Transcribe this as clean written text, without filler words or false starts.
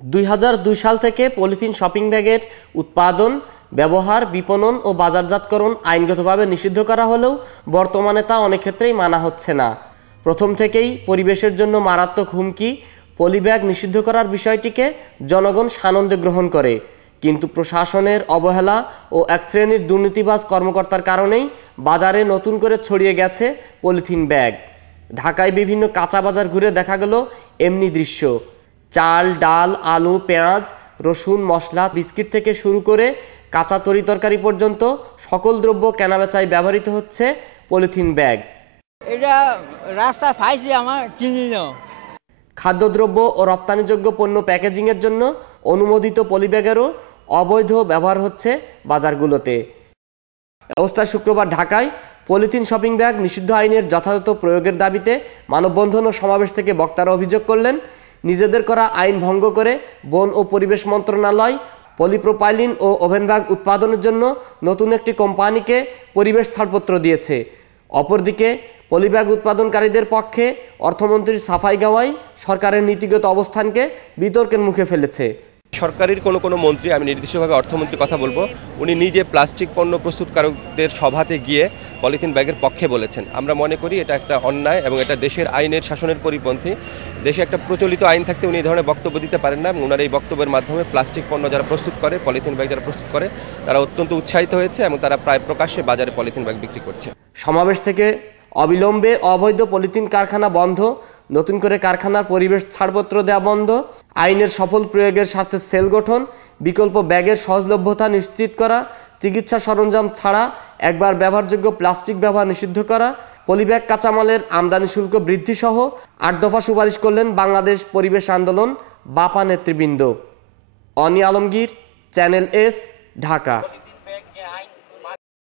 2002 সাল থেকে polythene shopping ব্যাগের উৎপাদন, ব্যবহার, বিপণন ও বাজারজাতকরণ আইনগতভাবে নিষিদ্ধ করা হলেও বর্তমানে তা অনেক ক্ষেত্রেই মানা হচ্ছে না। প্রথম থেকেই পরিবেশের জন্য মারাত্মক হুমকি পলিব্যাগ নিষিদ্ধ করার বিষয়টিকে জনগণ সানন্দে গ্রহণ করে, কিন্তু প্রশাসনের অবহেলা ও এক শ্রেণীর দুর্নীতিবাজ কর্মকর্তার কারণেই বাজারে নতুন করে ছড়িয়ে গেছে পলিথিন ব্যাগ। ঢাকায় বিভিন্ন কাঁচা বাজার ঘুরে দেখা গেল এমনি দৃশ্য। চাল, ডাল, আলু, পেঁয়াজ, রসুন, মশলা, বিস্কিট থেকে শুরু করে কাঁচা তরিতরকারি পর্যন্ত সকল দ্রব্য কেনাবেচায় ব্যবহৃত হচ্ছে পলিথিন ব্যাগ। এটা রাস্তা ফাইছে আমার কিনি না। খাদ্যদ্রব্য ও রপ্তানিযোগ্য পণ্য প্যাকেজিংয়ের জন্য অনুমোদিত পলিব্যাগেরও অবৈধ ব্যবহার হচ্ছে বাজারগুলোতে। অবস্থায় শুক্রবার ঢাকায় পলিথিন শপিং ব্যাগ নিষিদ্ধ আইনের যথাযথ প্রয়োগের দাবিতে মানববন্ধন ও সমাবেশ থেকে বক্তারা অভিযোগ করলেন, নিজেদের করা আইন ভঙ্গ করে বন ও পরিবেশ মন্ত্রণালয় পলিপ্রোপাইলিন ও ওভেন ব্যাগ উৎপাদনের জন্য নতুন একটি কোম্পানিকে পরিবেশ ছাড়পত্র দিয়েছে। অপরদিকে পলিব্যাগ উৎপাদনকারীদের পক্ষে অর্থমন্ত্রীর সাফাই গাওয়াই সরকারের নীতিগত অবস্থানকে বিতর্কের মুখে ফেলেছে। সরকারের কোনো মন্ত্রী, আমি নির্দিষ্টভাবে অর্থমন্ত্রীর কথা বলবো, উনি নিজে প্লাস্টিক পণ্য প্রস্তুতকারকদের সভাতে গিয়ে পলিথিন ব্যাগের পক্ষে বলেছেন। আমরা মনে করি এটা একটা অন্যায় এবং এটা দেশের আইনের শাসনের পরিপন্থী। দেশে একটা প্রচলিত আইন থাকতে উনি এই ধরনের বক্তব্য দিতে পারেন না এবং ওনার এই বক্তব্যের মাধ্যমে প্লাস্টিক পণ্য যারা প্রস্তুত করে, পলিথিন ব্যাগ যারা প্রস্তুত করে, তারা অত্যন্ত উৎসাহিত হয়েছে এবং তারা প্রায় প্রকাশ্যে বাজারে পলিথিন ব্যাগ বিক্রি করছে। সমাবেশ থেকে অবিলম্বে অবৈধ পলিথিন কারখানা বন্ধ, নতুন করে কারখানার পরিবেশ ছাড়পত্র দেওয়া বন্ধ, আইনের সফল প্রয়োগের স্বার্থে সেল গঠন, বিকল্প ব্যাগের সহজলভ্যতা নিশ্চিত করা, চিকিৎসা সরঞ্জাম ছাড়া একবার ব্যবহারযোগ্য প্লাস্টিক ব্যবহার নিষিদ্ধ করা, পলিব্যাগ কাঁচামালের আমদানি শুল্ক বৃদ্ধি সহ 8 দফা সুপারিশ করলেন বাংলাদেশ পরিবেশ আন্দোলন বাপা নেতৃবৃন্দ। অনি আলমগীর, চ্যানেল এস, ঢাকা।